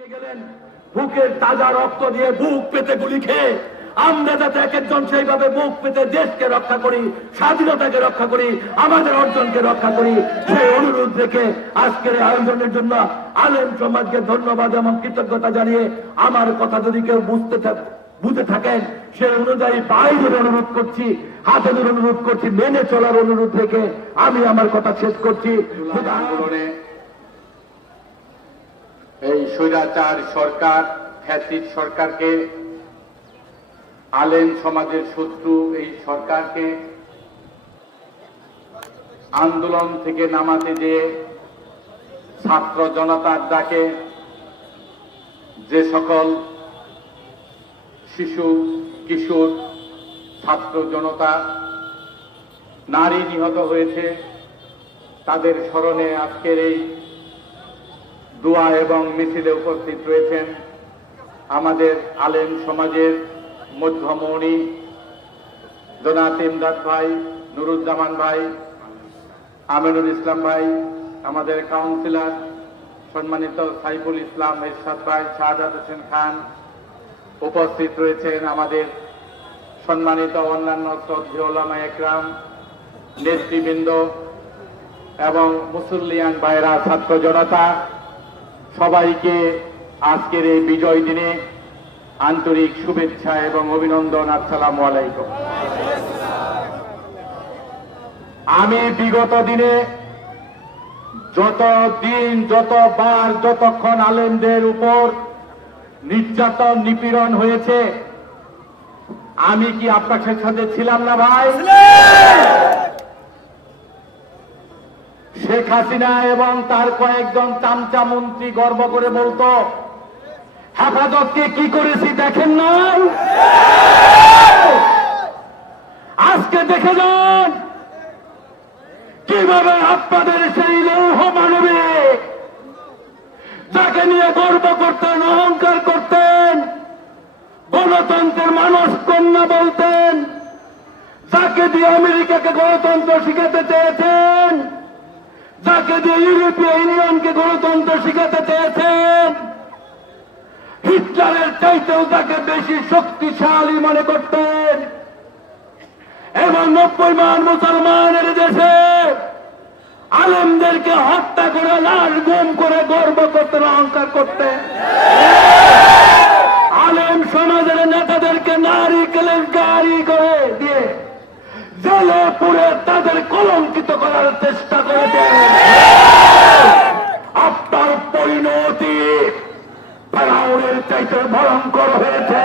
এগিয়ে গেলেন। বুকের তাজা রক্ত দিয়ে বুক পেতে গুলি খেয়ে আমরা যাতে এক একজন সেইভাবে বুক পেতে দেশকে রক্ষা করি, স্বাধীনতাকে রক্ষা করি, আমাদের অর্জনকে রক্ষা করি, সেই অনুরোধ রেখে আজকের আয়োজনের জন্য আলেম সমাজকে ধন্যবাদ এবং কৃতজ্ঞতা জানিয়ে আমার কথা যদি কেউ বুঝতে থাক- বুঝে থাকেন সেই অনুযায়ী বাইরের অনুরোধ করছি হাতের অনুরোধ করছি, মেনে চলার অনুরোধ রেখে আমি আমার কথা শেষ করছি। আন্দোলনে এই স্বৈরাচার সরকার ফ্যাসিড সরকারকে, আলেম সমাজের শত্রু এই সরকারকে আন্দোলন থেকে নামাতে যে ছাত্র জনতার ডাকে যে সকল শিশু, কিশোর, ছাত্র জনতা, নারী নিহত হয়েছে, তাদের স্মরণে আজকের এই দোয়া এবং মিছিলে উপস্থিত রয়েছেন আমাদের আলেম সমাজের মধ্যমণি জনাত ইমদাদ ভাই, নুরুজ্জামান ভাই, আমিনুল ইসলাম ভাই, আমাদের কাউন্সিলর সম্মানিত সাইফুল ইসলাম এরশাদ ভাই, শাহাদাত হোসেন খান উপস্থিত রয়েছেন আমাদের সম্মানিত অন্যান্য শ্রদ্ধেওলামা একরাম, নেতৃবৃন্দ এবং মুসল্লিয়ান ভাইরা, ছাত্র জনতা সবাইকে আজকের এই বিজয় দিনে আন্তরিক শুভেচ্ছা এবং অভিনন্দন, আসসালামু আলাইকুম। আমি বিগত দিনে যত দিন যতবার, যতক্ষণ আলেমদের উপর নির্যাতন, নিপীড়ন হয়েছে, আমি কি আপনার সাথে ছিলাম না ভাই? শেখ হাসিনা এবং তার কয়েকজন চামচা মন্ত্রী গর্ব করে বলতো, হেফাজতকে কি করেছি দেখেন না আজকে দেখে যান কীভাবে আপনাদের সেই লৌহ মানবিক, যাকে নিয়ে গর্ব করতেন, অহংকার করতেন, গণতন্ত্রের মানুষ কন্যা বলতেন, যাকে দিয়ে আমেরিকাকে গণতন্ত্র শিখাতে চেয়েছেন। যাকে দিয়ে ইউরোপীয় ইউনিয়নকে গণতন্ত্র শিখাতে চেয়েছেন, হিটলারের চাইতেও তাকে বেশি শক্তিশালী মনে করতেন, এবং নব্বই মান মুসলমানের দেশে আলেমদেরকে হত্যা করে, লাশ গুম করে, গর্ব করতেন অহংকার করতেন আলেম সমাজের নেতাদেরকে নারী কেলেঙ্কারি করে দিয়ে জেলে পুরে তাদের কলঙ্কিত করার চেষ্টা করেছেন আপনার পরিণতি ফেরাউনের চাইতে ভয়ঙ্কর হয়েছে।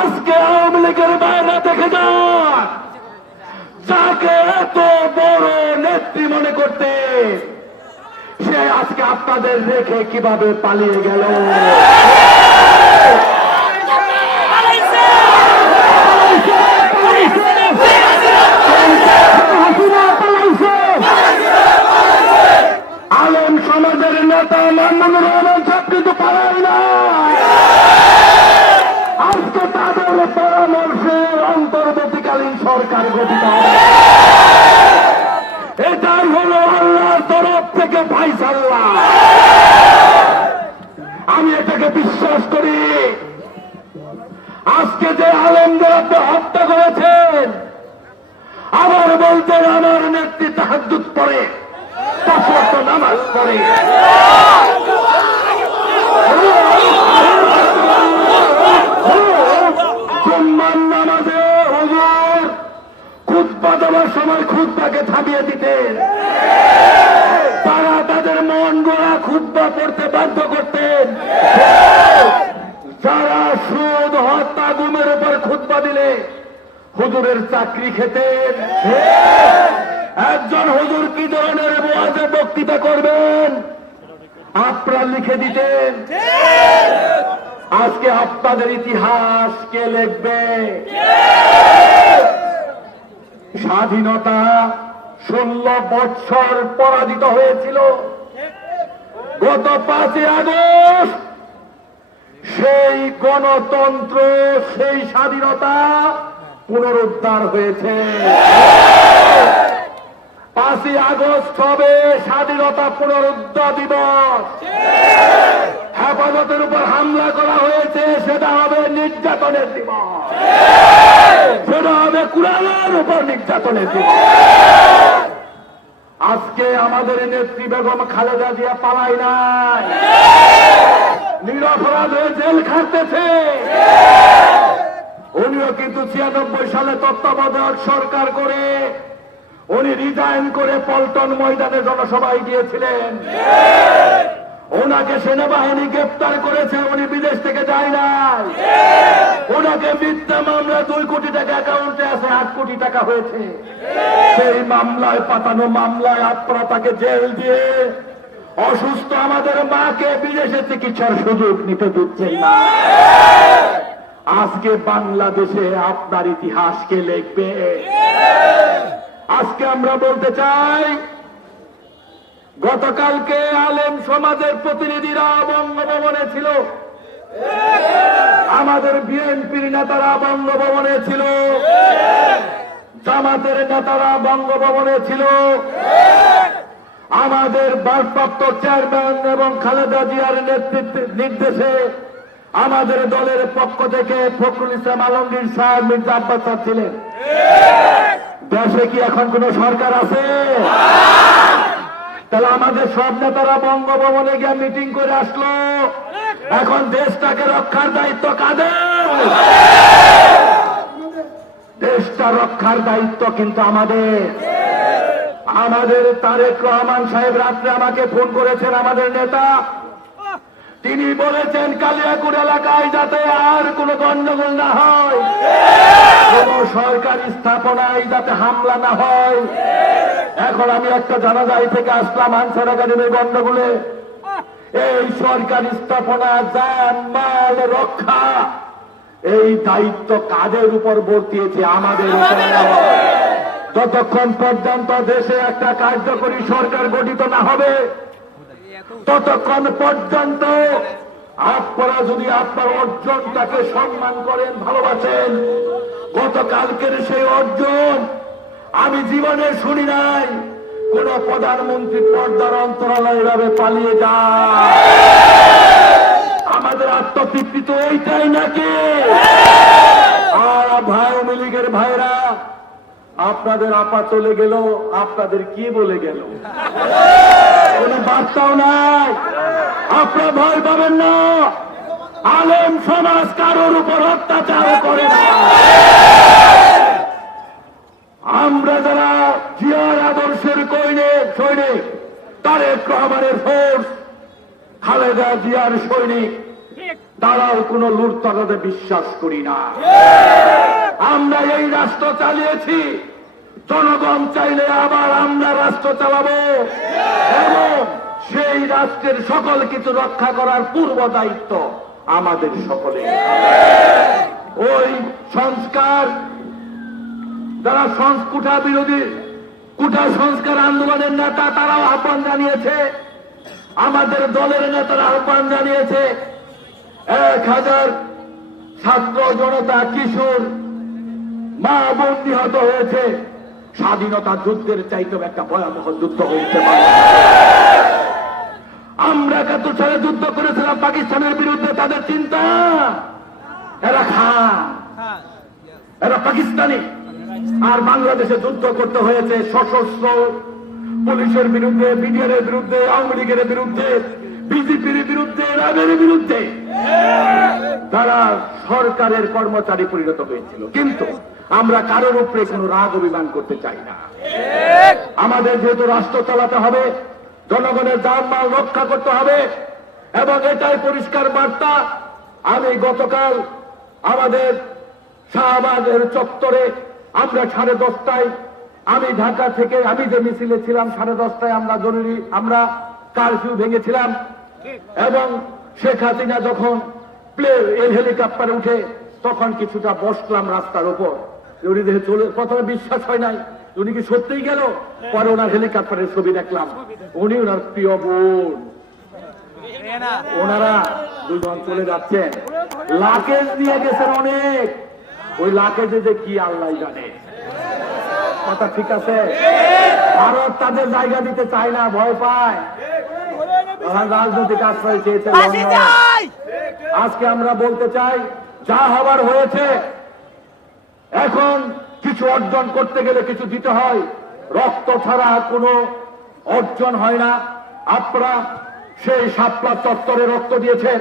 আজকে আওয়ামী লীগের বাইরে দেখে যান। যাকে এত বড় নেত্রী মনে করতে, সে আজকে আপনাদের রেখে কীভাবে পালিয়ে গেল হাসিনা পালাইছে আলেম সমাজের নেতা মামুনুর রহমান সাহেব কিন্তু পালাই না। আজকে তাদের পরামর্শে অন্তর্বর্তীকালীন সরকার গঠিত এটাই হলো আল্লাহর তরফ থেকে ফাইসাল্লাহ আমি এটাকে বিশ্বাস করি। আজকে যে আলমদের আপনি বলতেন আমার নেত্রী পাঁচ ওয়াক্ত নামাজ খুতবাকে থামিয়ে দিতেন। তারা তাদের মন গড়া খুতবা পড়তে বাধ্য করতেন। যারা সুদ, হত্যা, গুমের উপর খুতবা দিলে হুজুরের চাকরি খেতেন একজন হুজুর কি ধরনের ওয়াজে বক্তৃতা করবেন? আপনারা লিখে দিতেন। আজকে আপনাদের ইতিহাস কে লিখবে? স্বাধীনতা ষোলো বছর পরাজিত হয়েছিল। গত পাঁচই আগস্ট সেই গণতন্ত্র, সেই স্বাধীনতা পুনরুদ্ধার হয়েছে। পাঁচই আগস্ট হবে স্বাধীনতা পুনরুদ্ধার দিবস। হেফাজতের উপর হামলা করা হয়েছে, সেটা হবে নির্যাতনের দিবস। সেটা হবে কুরানের উপর নির্যাতনের দিবস। আজকে আমাদের নেত্রী বেগম খালেদা জিয়া পালাই নাই। নিরপরাধ হয়ে জেল খাটতেছে। উনিও কিন্তু ছিয়ানব্বই সালে তত্ত্বাবধায়ক সরকার করে, উনি রিজাইন করে পল্টন ময়দানে জনসভায় গিয়েছিলেন। ওনাকে সেনাবাহিনী গ্রেপ্তার করেছে, উনি বিদেশ থেকে যায় নাই। ওনাকে মিথ্যা মামলা দুই কোটি টাকা অ্যাকাউন্টে আছে, আট কোটি টাকা হয়েছে। সেই মামলায়, পাতানো মামলায় আপনারা তাকে জেল দিয়ে অসুস্থ আমাদের মাকে বিদেশে চিকিৎসার সুযোগ নিতে দিচ্ছেন না। আজকে বাংলাদেশে আপনার ইতিহাসকে লিখবে? আজকে আমরা বলতে চাই, গতকালকে আলেম সমাজের প্রতিনিধিরা বঙ্গভবনে ছিল। আমাদের বিএনপির নেতারা বঙ্গভবনে ছিল। জামাতের নেতারা বঙ্গভবনে ছিল। আমাদের ভারপ্রাপ্ত চেয়ারম্যান এবং খালেদা জিয়ার নেতৃত্বে নির্দেশে আমাদের দলের পক্ষ থেকে ফখরুল ইসলাম আলমগীর সাহেব মির্জা আব্বাস সাহেব ছিলেন। দেশে কি এখন কোন সরকার আছে? তাহলে আমাদের সব নেতারা বঙ্গভবনে গিয়ে মিটিং করে আসলো। এখন দেশটাকে রক্ষার দায়িত্ব কাদের? দেশটা রক্ষার দায়িত্ব কিন্তু আমাদের। আমাদের তারেক রহমান সাহেব রাত্রে আমাকে ফোন করেছেন, আমাদের নেতা। তিনি বলেছেন কালিয়াকুর এলাকায় যাতে আর কোনো গন্ডগোল না হয়, কোন সরকারি স্থাপনায় যাতে হামলা না হয়। এখন আমি একটা জানাজাই থেকে আসলাম আনসার একাডেমির গন্ডগোলে। এই সরকারি স্থাপনা যান মাল, রক্ষা, এই দায়িত্ব কাদের উপর বর্তিয়েছে আমাদের যতক্ষণ পর্যন্ত দেশে একটা কার্যকরী সরকার গঠিত না হবে ততক্ষণ পর্যন্ত আপনারা যদি আপনার অর্জনটাকে সম্মান করেন, ভালোবাসেন, গতকালকের সেই অর্জন আমি জীবনে শুনি নাই। কোন প্রধানমন্ত্রী পর্দার অন্তরালয় এভাবে পালিয়ে যায়। আমাদের আত্মতৃপ্তি তো এইটাই নাকি? আর ভাই লীগের ভাইরা, আপনাদের আপা চলে গেল, আপনাদের কি বলে গেল? কোন বার্তাও নাই। আপনারা ভয় পাবেন না। আলেম সমাজ কারোর উপর অত্যাচার করে আমরা যারা জিয়ার আদর্শের কৈনিক সৈনিক, তারেক রহমানের ফোর্স, খালেদা জিয়ার সৈনিক, তারাও কোন লুটতরাতে বিশ্বাস করি না। আমরা এই রাষ্ট্র চালিয়েছি। জনগণ চাইলে আবার আমরা রাষ্ট্র চালাবো। এবং সেই রাষ্ট্রের সকল কিছু রক্ষা করার পূর্ব দায়িত্ব আমাদের সকলে ওই সংস্কার, যারা সংস্কুটা বিরোধী কুটা সংস্কার আন্দোলনের নেতা, তারাও আহ্বান জানিয়েছে। আমাদের দলের নেতারা আহ্বান জানিয়েছে, এক হাজার ছাত্র জনতা কিশোর মা বোন নিহত হয়েছে। স্বাধীনতা যুদ্ধের চাইতেও একটা ভয়াবহ যুদ্ধ হয়েছে আমরা কত সালে যুদ্ধ করেছিলাম পাকিস্তানের বিরুদ্ধে, তাদের চিন্তা? এরা খান এরা পাকিস্তানি। আর বাংলাদেশে যুদ্ধ করতে হয়েছে সশস্ত্র পুলিশের বিরুদ্ধে বিডিআর এর বিরুদ্ধে, আওয়ামী লীগের বিরুদ্ধে, বিজেপির বিরুদ্ধে, রাবের বিরুদ্ধে। তারা সরকারের কর্মচারী পরিণত হয়েছিল। কিন্তু আমরা কারোর উপরে কোনো রাগ অভিমান করতে চাই না। আমাদের যেহেতু রাষ্ট্র চালাতে হবে, জনগণের জানমাল রক্ষা করতে হবে, এবং এটাই পরিষ্কার বার্তা। আমি গতকাল আমাদের শাহবাগের চত্বরে, আমরা সাড়ে দশটায়, আমি ঢাকা থেকে, আমি যে মিছিলে ছিলাম সাড়ে দশটায়, আমরা জরুরি, আমরা কারফিউ ভেঙেছিলাম। এবং শেখ হাসিনা যখন প্লে হেলিকপ্টারে উঠে, তখন কিছুটা বসলাম রাস্তার উপর উনি দেখে চলে প্রথমে বিশ্বাস হয় নাই। উনি কি সত্যিই গেল? পরে ওনার হেলিকপ্টারের ছবি দেখলাম। উনি ওনার প্রিয় বোন। ওনারা দুজন চলে যাচ্ছেন। লাকেজ নিয়ে গেছেন অনেক। ওই লাকেজে যে কি আল্লাহ জানে। কথা ঠিক আছে? ভারত তাদের জায়গা দিতে চায় না ভয় পায়। রাজনৈতিক আশ্রয় চেয়েছে আজকে আমরা বলতে চাই যা হবার হয়েছে এখন কিছু অর্জন করতে গেলে কিছু দিতে হয়। রক্ত ছাড়া কোনো অর্জন হয় না। আপনারা সেই সাপলা চত্বরে রক্ত দিয়েছেন।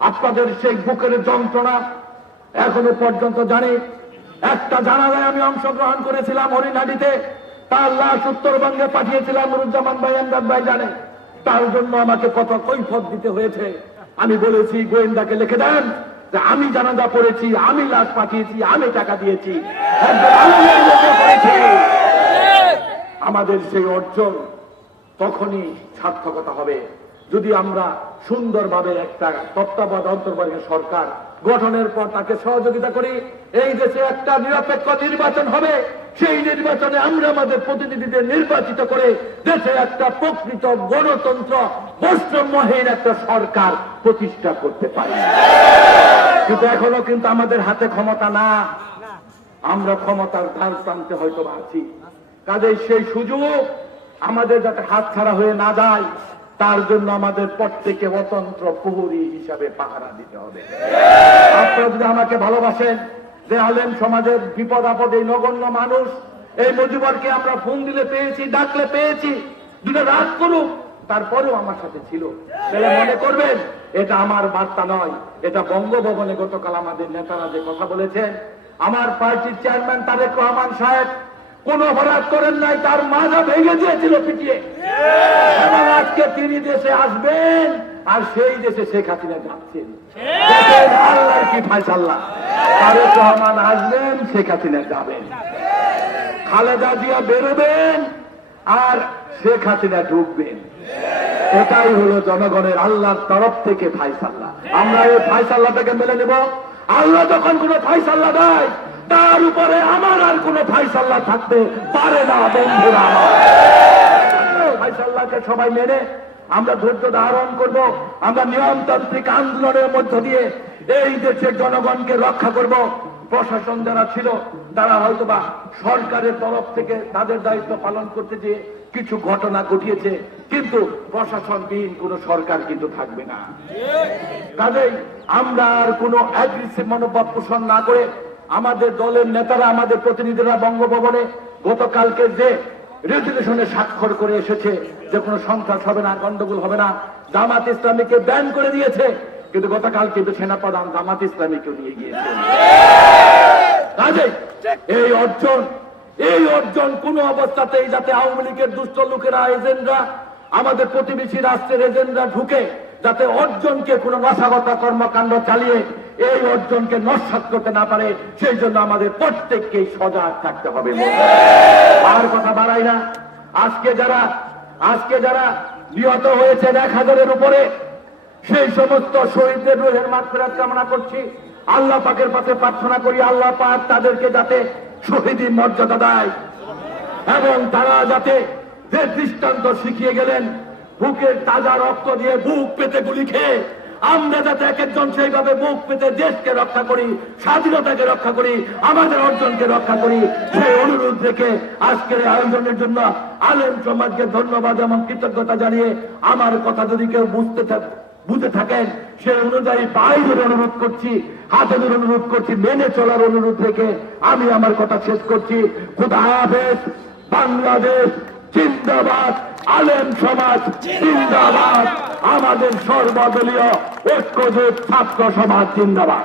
আপনাদের সেই বুকের যন্ত্রণা এখনও পর্যন্ত জানি। একটা জানাজায় আমি অংশগ্রহণ করেছিলাম হরিনাডিতে তার লাশ উত্তরবঙ্গে পাঠিয়েছিলাম নুরুজ্জামান ভাই আমদাদ ভাই জানে। তার জন্য আমাকে কত কৈফত দিতে হয়েছে। আমি বলেছি, গোয়েন্দাকে লিখে দেন। যে আমি জানাজা পড়েছি, আমি লাশ পাঠিয়েছি, আমি টাকা দিয়েছি। আমাদের সেই অর্জন তখনই সার্থকতা হবে। যদি আমরা সুন্দরভাবে একটা তত্ত্বাবধান অন্তর্বর্তীকালীন সরকার গঠনের পর তাকে সহযোগিতা করি, এই দেশে একটা নিরপেক্ষ নির্বাচন হবে। সেই নির্বাচনে আমরা আমাদের প্রতিনিধিদের নির্বাচিত করে দেশে একটা প্রকৃত গণতন্ত্র, বৈষম্যহীন একটা সরকার প্রতিষ্ঠা করতে পারি। কিন্তু এখনও কিন্তু আমাদের হাতে ক্ষমতা না। আমরা ক্ষমতার ধার টানতে হয়তো আছি। কাজেই সেই সুযোগ আমাদের যাতে হাত ছাড়া হয়ে না যায়, তার জন্য আমাদের প্রত্যেকে অতন্ত্র প্রহরী হিসাবে পাহারা দিতে হবে। আপনারা যদি আমাকে ভালোবাসেন, যে আলেম সমাজের বিপদ আপদ এই নগণ্য মানুষ, এই মজুবরকে আমরা ফোন দিলে পেয়েছি, ডাকলে পেয়েছি, দুটো রাত করুক, তারপরেও আমার সাথে ছিল। মনে করবেন এটা আমার বার্তা নয়, এটা বঙ্গভবনে গতকাল আমাদের নেতারা যে কথা বলেছেন। আমার পার্টির চেয়ারম্যান তারেক রহমান সাহেব, কোন অপরাধ করেন নাই, তার মাজা ভেঙে দিয়েছিল পিটিয়ে। এবং আজকে তিনি দেশে আসবেন, আর সেই দেশে শেখ হাসিনা যাচ্ছেন। দেখেন আল্লাহর কি ফাইসাল্লাহ তারেক রহমান আসবেন, শেখ হাসিনা যাবেন। খালেদা জিয়া বেরোবেন, আর শেখ হাসিনা ঢুকবেন। এটাই হলো জনগণের আল্লাহর তরফ থেকে ফাইসাল্লাহ আমরা এই ফাইসাল্লাহটাকে মেনে নেব। আল্লাহ যখন কোনো ফাইসাল্লাহ দেয়, তার উপরে আমার আর কোনো ফাইসাল্লাহ থাকতে পারে না, বন্ধুরা। ফাইসাল্লাহকে সবাই মেনে। আমরা ধৈর্য ধারণ করব। আমরা নিয়মতান্ত্রিক আন্দোলনের মধ্য দিয়ে এই দেশের জনগণকে রক্ষা করব। প্রশাসন যারা ছিল, তারা হয়তোবা সরকারের তরফ থেকে তাদের দায়িত্ব পালন করতে যে কিছু ঘটনা ঘটিয়েছে, কিন্তু প্রশাসনবিহীন কোন সরকার কিন্তু থাকবে না। কাজেই আমরা আর কোনো অ্যাগ্রেসিভ মনোভাব পোষণ না করে আমাদের দলের নেতারা, আমাদের প্রতিনিধিরা বঙ্গভবনে গতকালকে যে রেজুলেশনে স্বাক্ষর করে এসেছে যে কোনো সন্ত্রাস হবে না, গন্ডগোল হবে না, জামাত ইসলামীকে ব্যান করে দিয়েছে, কিন্তু গতকাল কিন্তু সেনাপ্রধান জামাত ইসলামীকেও নিয়ে গিয়েছে। এই অর্জন এই অর্জন কোন অবস্থাতেই যাতে আওয়ামী লীগের দুষ্ট লোকেরা এজেন্টরা আমাদের প্রতিবেশী রাষ্ট্রের এজেন্টরা ঢুকে যাতে অর্জনকে কোন নশাগত কর্মকাণ্ড চালিয়ে এই অর্জনকে নস্বাত করতে না পারে, সেই জন্য আমাদের প্রত্যেককেই সজাগ থাকতে হবে। আর কথা বাড়াই না। আজকে যারা আজকে যারা নিহত হয়েছেন এক হাজারের উপরে, সেই সমস্ত শহীদদের রুহের মাগফিরাত কামনা করছি। আল্লাহ পাকের পাশে প্রার্থনা করি, আল্লাহ পাক তাদেরকে যাতে শহীদী মর্যাদা দেয় এবং তারা যাতে যে দৃষ্টান্ত শিখিয়ে গেলেন, বুকের তাজা রক্ত দিয়ে বুক পেতে গুলি খেয়ে, আমরা যাতে এক একজন সেইভাবে বুক পেতে দেশকে রক্ষা করি, স্বাধীনতাকে রক্ষা করি, আমাদের অর্জনকে রক্ষা করি, সেই অনুরোধ রেখে আজকের আয়োজনের জন্য আলেম সমাজকে ধন্যবাদ এবং কৃতজ্ঞতা জানিয়ে আমার কথা যদি কেউ বুঝতে থাক- বুঝে থাকেন, সে অনুযায়ী বাইরের অনুরোধ করছি হাতের অনুরোধ করছি, মেনে চলার অনুরোধ রেখে আমি আমার কথা শেষ করছি। কোথায় বাংলাদেশ জিন্দাবাদ, আলেম সমাজ জিন্দাবাদ, আমাদের সর্বদলীয় ঐক্যজোট ছাত্র সমাজ জিন্দাবাদ।